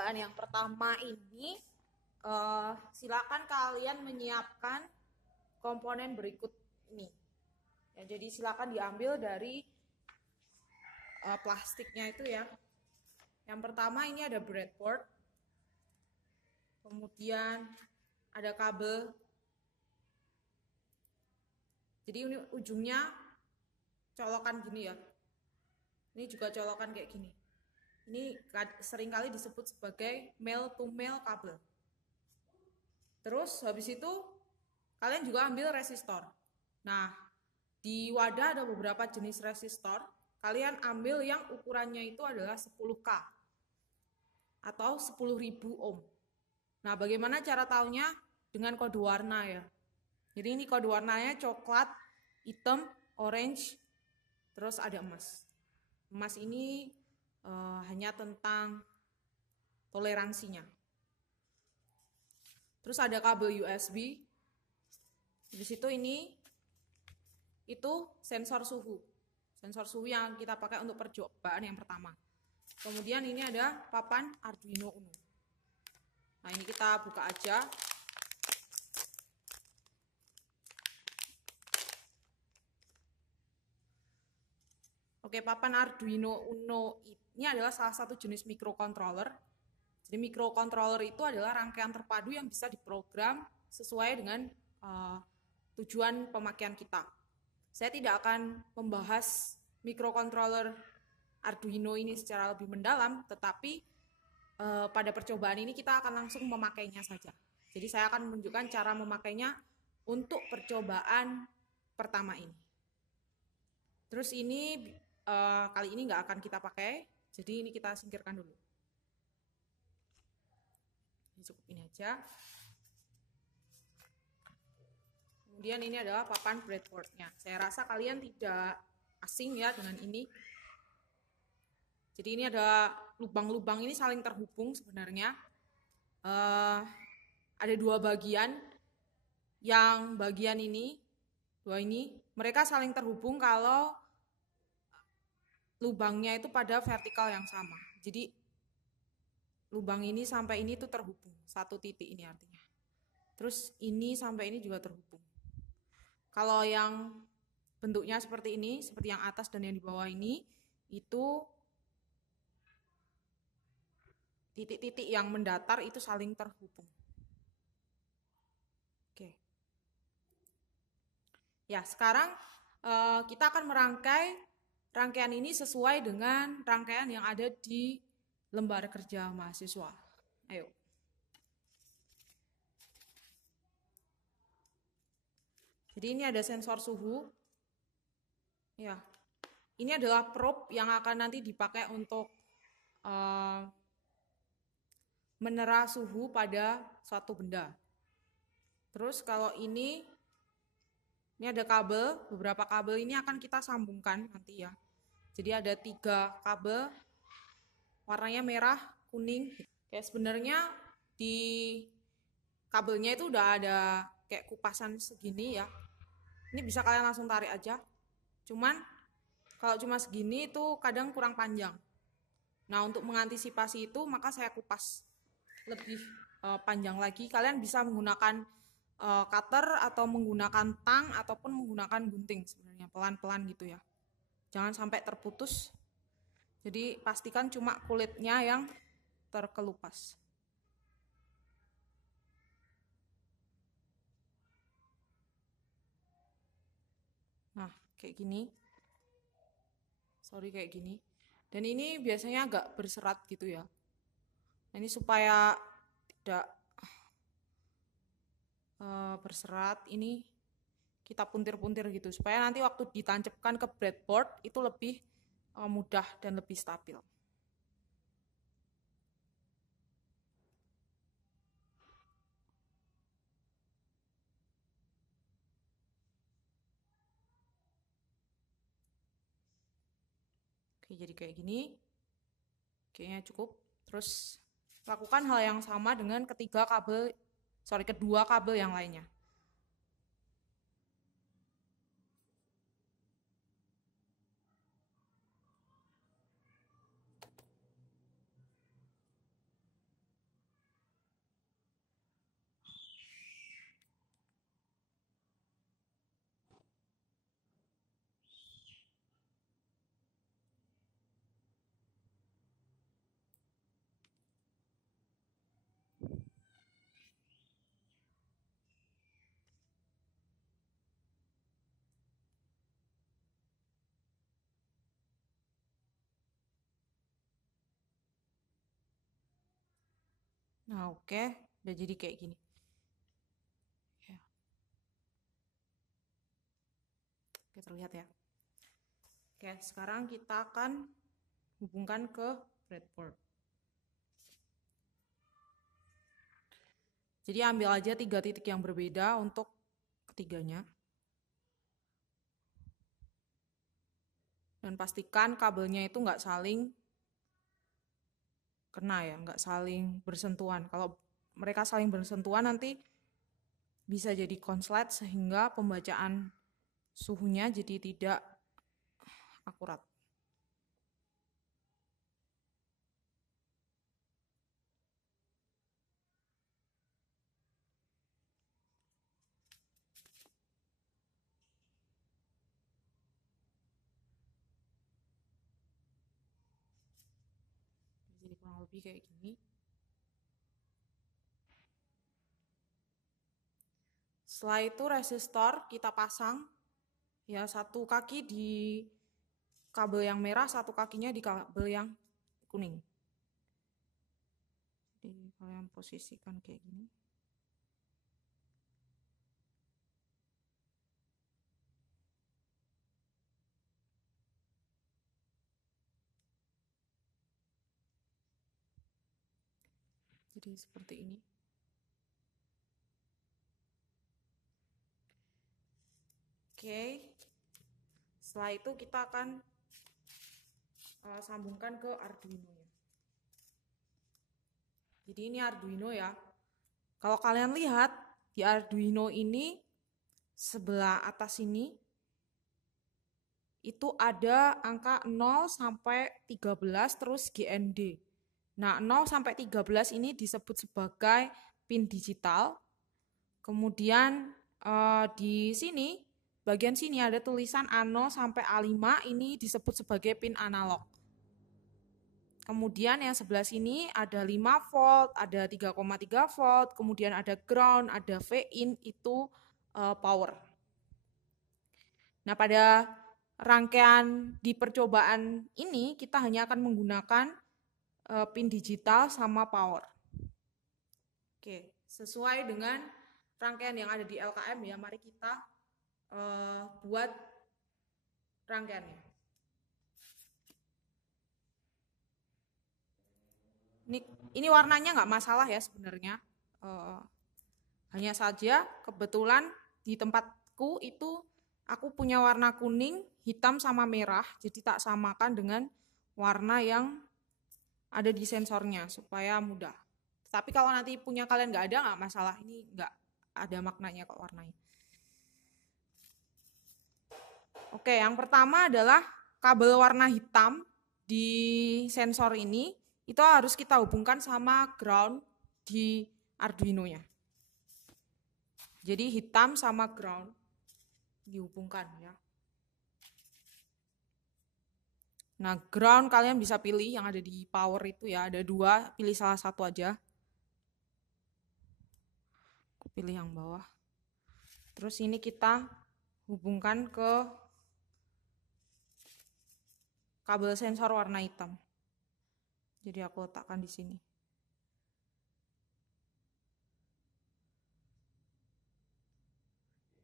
percobaan yang pertama ini, silakan kalian menyiapkan komponen berikut ini. Ya, jadi silakan diambil dari plastiknya itu ya. Yang pertama ini ada breadboard, kemudian ada kabel. Jadi ini ujungnya colokan gini ya. Ini juga colokan kayak gini. Ini seringkali disebut sebagai male to male kabel. Terus habis itu kalian juga ambil resistor. Nah, di wadah ada beberapa jenis resistor. Kalian ambil yang ukurannya itu adalah 10K atau 10.000 ohm. Nah, bagaimana cara taunya? Dengan kode warna ya. Jadi ini kode warnanya coklat, hitam, orange, terus ada emas. Emas ini hanya tentang toleransinya. Terus ada kabel USB. Di situ ini itu sensor suhu. Sensor suhu yang kita pakai untuk percobaan yang pertama. Kemudian ini ada papan Arduino Uno. Nah, ini kita buka aja. Oke, papan Arduino Uno ini adalah salah satu jenis microcontroller. Jadi microcontroller itu adalah rangkaian terpadu yang bisa diprogram sesuai dengan tujuan pemakaian kita. Saya tidak akan membahas microcontroller Arduino ini secara lebih mendalam, tetapi pada percobaan ini kita akan langsung memakainya saja. Jadi saya akan menunjukkan cara memakainya untuk percobaan pertama ini. Terus ini kali ini nggak akan kita pakai, jadi ini kita singkirkan dulu. Ini cukup ini aja. Kemudian ini adalah papan breadboardnya. Saya rasa kalian tidak asing ya dengan ini. Jadi ini ada lubang-lubang ini saling terhubung sebenarnya. Ada dua bagian. Yang bagian ini, dua ini, mereka saling terhubung kalau lubangnya itu pada vertikal yang sama. Jadi lubang ini sampai ini tuh terhubung. Satu titik ini artinya. Terus ini sampai ini juga terhubung. Kalau yang bentuknya seperti ini, seperti yang atas dan yang di bawah ini, itu titik-titik yang mendatar itu saling terhubung. Oke. Ya, sekarang kita akan merangkai rangkaian ini sesuai dengan rangkaian yang ada di lembar kerja mahasiswa. Ayo. Jadi ini ada sensor suhu. Ya. Ini adalah probe yang akan nanti dipakai untuk menera suhu pada suatu benda. Terus kalau ini ada kabel, beberapa kabel ini akan kita sambungkan nanti ya. Jadi ada 3 kabel, warnanya merah, kuning. Kayak sebenarnya di kabelnya itu udah ada kayak kupasan segini ya. Ini bisa kalian langsung tarik aja. Cuman kalau cuma segini itu kadang kurang panjang. Nah, untuk mengantisipasi itu maka saya kupas lebih panjang lagi. Kalian bisa menggunakan cutter atau menggunakan tang ataupun menggunakan gunting sebenarnya, pelan-pelan gitu ya. Jangan sampai terputus. Jadi pastikan cuma kulitnya yang terkelupas. Nah, kayak gini. Sorry kayak gini. Dan ini biasanya agak berserat gitu ya. Nah, ini supaya tidak berserat, ini kita puntir-puntir gitu. Supaya nanti waktu ditancapkan ke breadboard itu lebih mudah dan lebih stabil. Oke, jadi kayak gini. Kayaknya cukup. Terus lakukan hal yang sama dengan kedua kabel yang lainnya. Nah, oke, udah jadi kayak gini. Ya. Oke, terlihat ya. Oke, sekarang kita akan hubungkan ke breadboard. Jadi ambil aja 3 titik yang berbeda untuk ketiganya. Dan pastikan kabelnya itu nggak saling kena ya, nggak saling bersentuhan. Kalau mereka saling bersentuhan nanti bisa jadi konslet sehingga pembacaan suhunya jadi tidak akurat. Jadi kurang lebih kayak gini. Setelah itu resistor kita pasang ya, satu kaki di kabel yang merah, satu kakinya di kabel yang kuning. Jadi kalian posisikan kayak gini. Jadi seperti ini. Oke. Setelah itu kita akan sambungkan ke Arduino. Jadi ini Arduino ya. Kalau kalian lihat di Arduino ini sebelah atas ini itu ada angka 0 sampai 13 terus GND. Nah, 0 sampai 13 ini disebut sebagai pin digital. Kemudian di sini bagian sini ada tulisan A0 sampai A5, ini disebut sebagai pin analog. Kemudian yang sebelah sini ada 5 volt, ada 3,3 volt, kemudian ada ground, ada V-in, itu power. Nah, pada rangkaian di percobaan ini kita hanya akan menggunakan pin digital sama power. Oke, sesuai dengan rangkaian yang ada di LKM ya, mari kita buat rangkaiannya. Ini warnanya nggak masalah ya sebenarnya. Hanya saja kebetulan di tempatku itu aku punya warna kuning, hitam sama merah, jadi tak samakan dengan warna yang ada di sensornya supaya mudah. Tapi kalau nanti punya kalian nggak ada, nggak masalah, ini nggak ada maknanya kok warnanya. Oke, yang pertama adalah kabel warna hitam di sensor ini itu harus kita hubungkan sama ground di Arduino-nya. Jadi hitam sama ground dihubungkan ya. Nah, ground kalian bisa pilih yang ada di power itu ya, ada 2, pilih salah satu aja. Aku pilih yang bawah. Terus ini kita hubungkan ke kabel sensor warna hitam. Jadi aku letakkan di sini.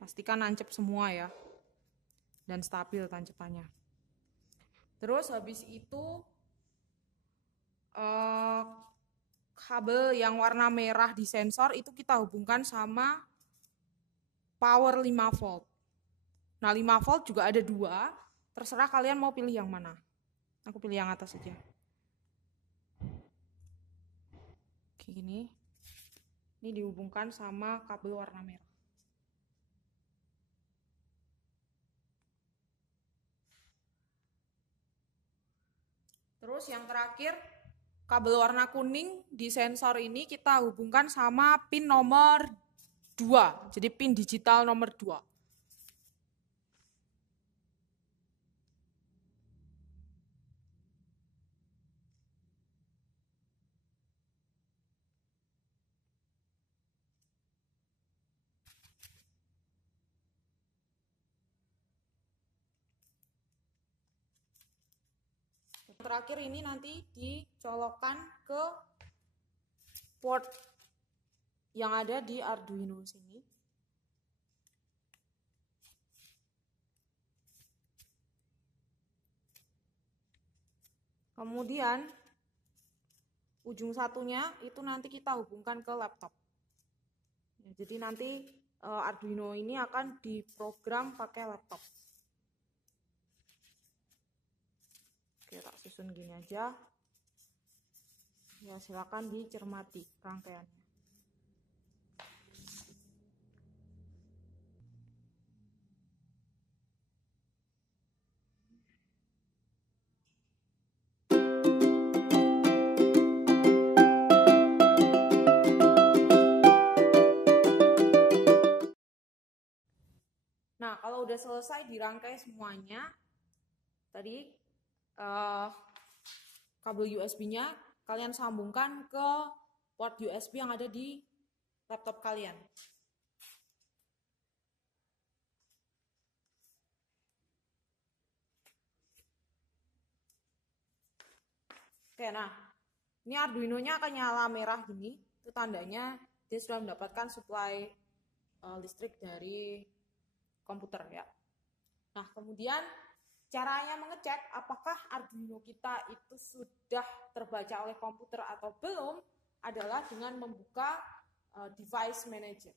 Pastikan nancep semua ya. Dan stabil tancepannya. Terus habis itu kabel yang warna merah di sensor itu kita hubungkan sama power 5 volt. Nah, 5 volt juga ada 2. Terserah kalian mau pilih yang mana. Aku pilih yang atas saja. Kayak gini. Ini dihubungkan sama kabel warna merah. Terus yang terakhir, kabel warna kuning di sensor ini kita hubungkan sama pin nomor 2. Jadi pin digital nomor 2. Terakhir ini nanti dicolokkan ke port yang ada di Arduino sini. Kemudian ujung satunya itu nanti kita hubungkan ke laptop. Ya, jadi nanti Arduino ini akan diprogram pakai laptop. Oke, tak susun gini aja. Ya, silakan dicermati rangkaiannya. Nah, kalau udah selesai dirangkai semuanya, tadi kabel USB-nya kalian sambungkan ke port USB yang ada di laptop kalian. Oke, nah ini Arduino-nya akan nyala merah gini, itu tandanya dia sudah mendapatkan supply listrik dari komputer ya. Nah, kemudian caranya mengecek apakah Arduino kita itu sudah terbaca oleh komputer atau belum adalah dengan membuka device manager.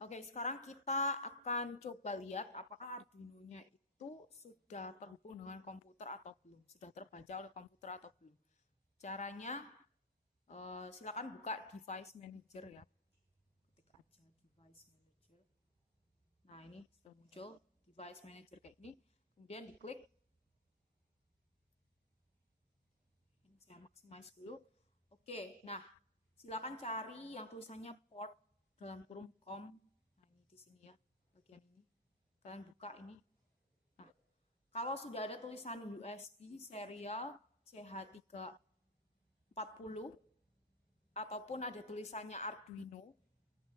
Oke, sekarang kita akan coba lihat apakah Arduino-nya itu sudah terhubung dengan komputer atau belum, sudah terbaca oleh komputer atau belum. Caranya, silakan buka device manager ya. Ketik aja device manager. Nah, ini sudah muncul device manager kayak ini. Kemudian diklik. Ini saya maximize dulu. Oke, nah silakan cari yang tulisannya port dalam kurung COM. Nah, ini di sini ya, bagian ini. Kalian buka ini. Nah, kalau sudah ada tulisan USB serial CH340 ataupun ada tulisannya Arduino,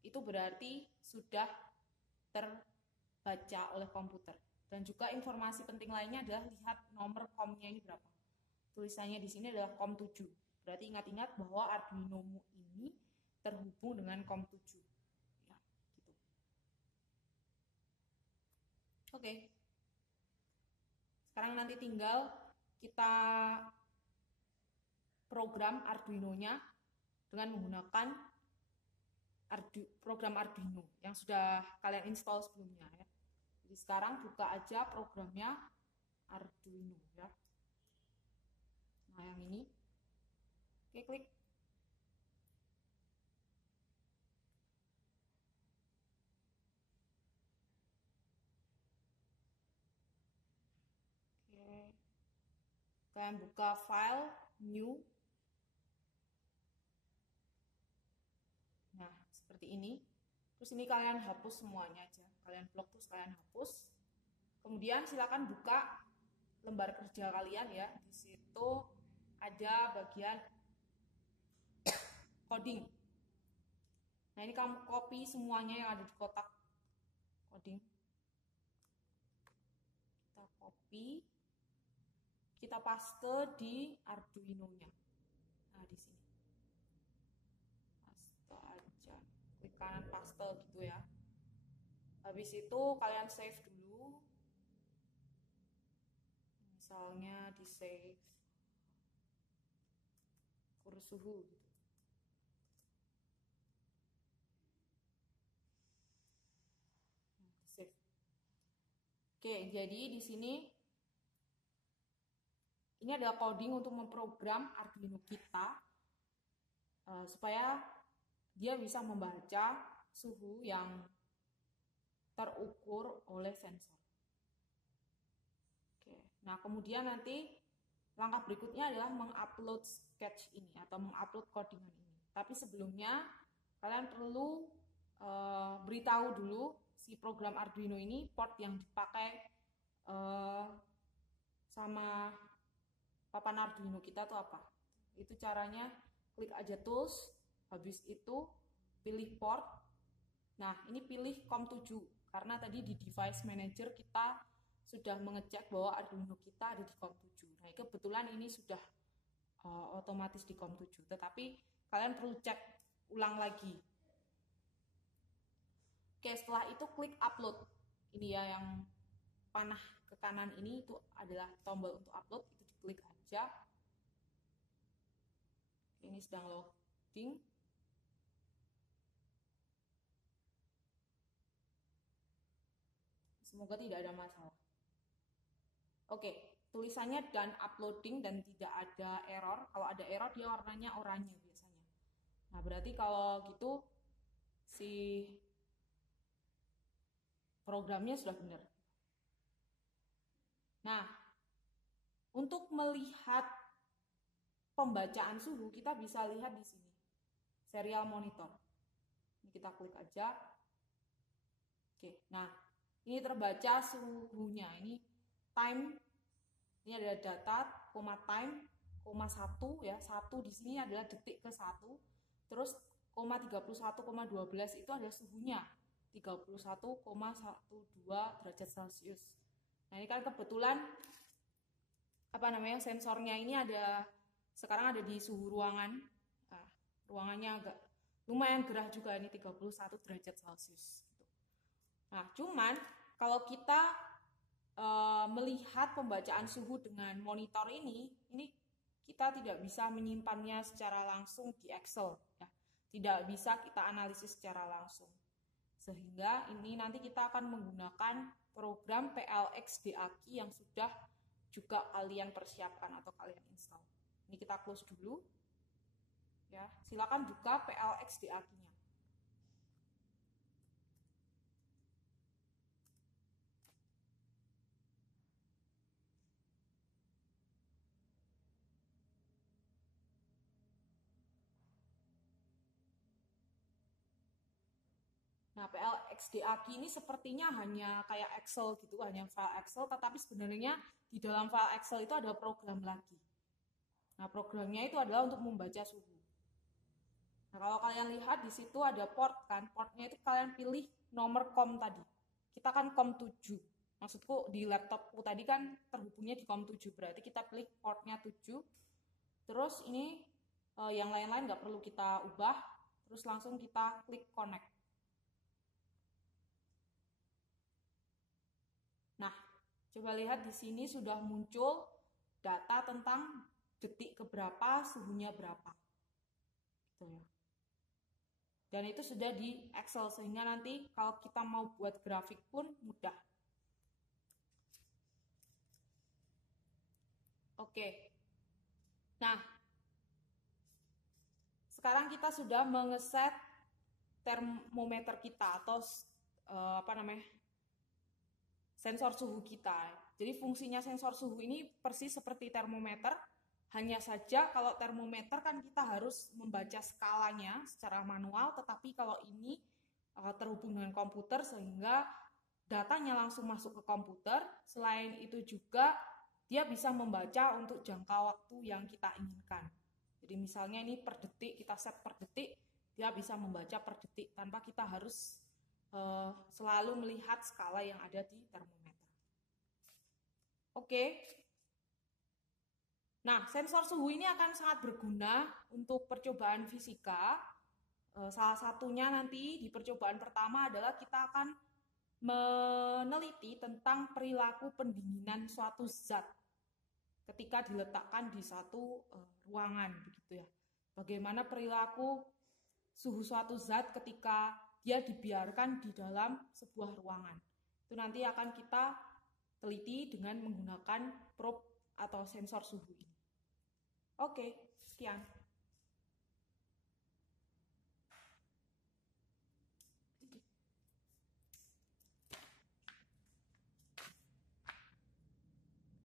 itu berarti sudah terbaca oleh komputer. Dan juga informasi penting lainnya adalah lihat nomor COM-nya ini berapa. Tulisannya di sini adalah COM7. Berarti ingat-ingat bahwa Arduino-mu ini terhubung dengan COM7. Ya, gitu. Oke. Sekarang nanti tinggal kita program Arduino-nya dengan menggunakan program Arduino yang sudah kalian install sebelumnya ya. Jadi sekarang buka aja programnya Arduino ya. Nah, yang ini. Oke, klik. Oke. Kalian buka file new. Nah, seperti ini. Terus ini kalian hapus semuanya aja. Kalian blok terus kalian hapus. Kemudian silakan buka lembar kerja kalian ya. Di situ ada bagian coding. Nah, ini kamu copy semuanya yang ada di kotak coding. Kita copy, kita paste di Arduino-nya. Nah, di sini. Paste aja. Klik kanan paste gitu ya. Habis itu kalian save dulu. Misalnya di save kurus suhu gitu. Save. Oke, jadi di sini ini adalah coding untuk memprogram Arduino kita supaya dia bisa membaca suhu yang terukur oleh sensor. Oke. Nah, kemudian nanti langkah berikutnya adalah mengupload sketch ini atau mengupload codingan ini. Tapi sebelumnya kalian perlu beritahu dulu si program Arduino ini port yang dipakai sama papan Arduino kita tuh apa. Itu caranya klik aja tools, habis itu pilih port. Nah, ini pilih COM7 karena tadi di device manager kita sudah mengecek bahwa Arduino kita ada di COM7. Nah, kebetulan ini sudah otomatis di COM7, tetapi kalian perlu cek ulang lagi. Oke, setelah itu klik upload. Ini ya yang panah ke kanan ini itu adalah tombol untuk upload, itu diklik aja. Ini sedang loading. Semoga tidak ada masalah. Oke, tulisannya done uploading dan tidak ada error. Kalau ada error dia warnanya oranye biasanya. Nah, berarti kalau gitu si programnya sudah benar. Nah, untuk melihat pembacaan suhu kita bisa lihat di sini. Serial monitor. Ini kita klik aja. Oke, nah ini terbaca suhunya. Ini time, ini ada data, koma time, koma 1 ya. 1 di sini adalah detik ke 1. Terus koma 31,12 itu adalah suhunya. 31,12 derajat Celcius. Nah, ini kan kebetulan sensornya ini sekarang ada di suhu ruangan. Nah, ruangannya agak lumayan gerah juga, ini 31 derajat Celcius. Nah, cuman kalau kita melihat pembacaan suhu dengan monitor ini kita tidak bisa menyimpannya secara langsung di Excel. Ya. Tidak bisa kita analisis secara langsung. Sehingga ini nanti kita akan menggunakan program PLX DAQ yang sudah juga kalian persiapkan atau kalian install. Ini kita close dulu. Ya, silakan buka PLX DAQ-nya. Nah, PLX DAQ ini sepertinya hanya kayak Excel gitu, hanya file Excel, tetapi sebenarnya di dalam file Excel itu ada program lagi. Nah, programnya itu adalah untuk membaca suhu. Nah, kalau kalian lihat di situ ada port kan, portnya itu kalian pilih nomor COM tadi. Kita kan COM7. Maksudku di laptopku tadi kan terhubungnya di COM7, berarti kita pilih portnya 7. Terus ini yang lain-lain nggak perlu kita ubah, terus langsung kita klik connect. Nah, coba lihat di sini sudah muncul data tentang detik keberapa, suhunya berapa. Gitu ya. Dan itu sudah di Excel, sehingga nanti kalau kita mau buat grafik pun mudah. Oke. Nah, sekarang kita sudah mengeset termometer kita atau sensor suhu kita. Jadi fungsinya sensor suhu ini persis seperti termometer, hanya saja kalau termometer kan kita harus membaca skalanya secara manual, tetapi kalau ini terhubung dengan komputer sehingga datanya langsung masuk ke komputer. Selain itu juga dia bisa membaca untuk jangka waktu yang kita inginkan. Jadi misalnya ini per detik, kita set per detik, dia bisa membaca per detik tanpa kita harus selalu melihat skala yang ada di termometer. Oke. Nah, sensor suhu ini akan sangat berguna untuk percobaan fisika. Salah satunya nanti di percobaan pertama adalah kita akan meneliti tentang perilaku pendinginan suatu zat ketika diletakkan di satu ruangan, begitu ya. Bagaimana perilaku suhu suatu zat ketika dia dibiarkan di dalam sebuah ruangan. Itu nanti akan kita teliti dengan menggunakan probe atau sensor suhu ini. Oke, sekian.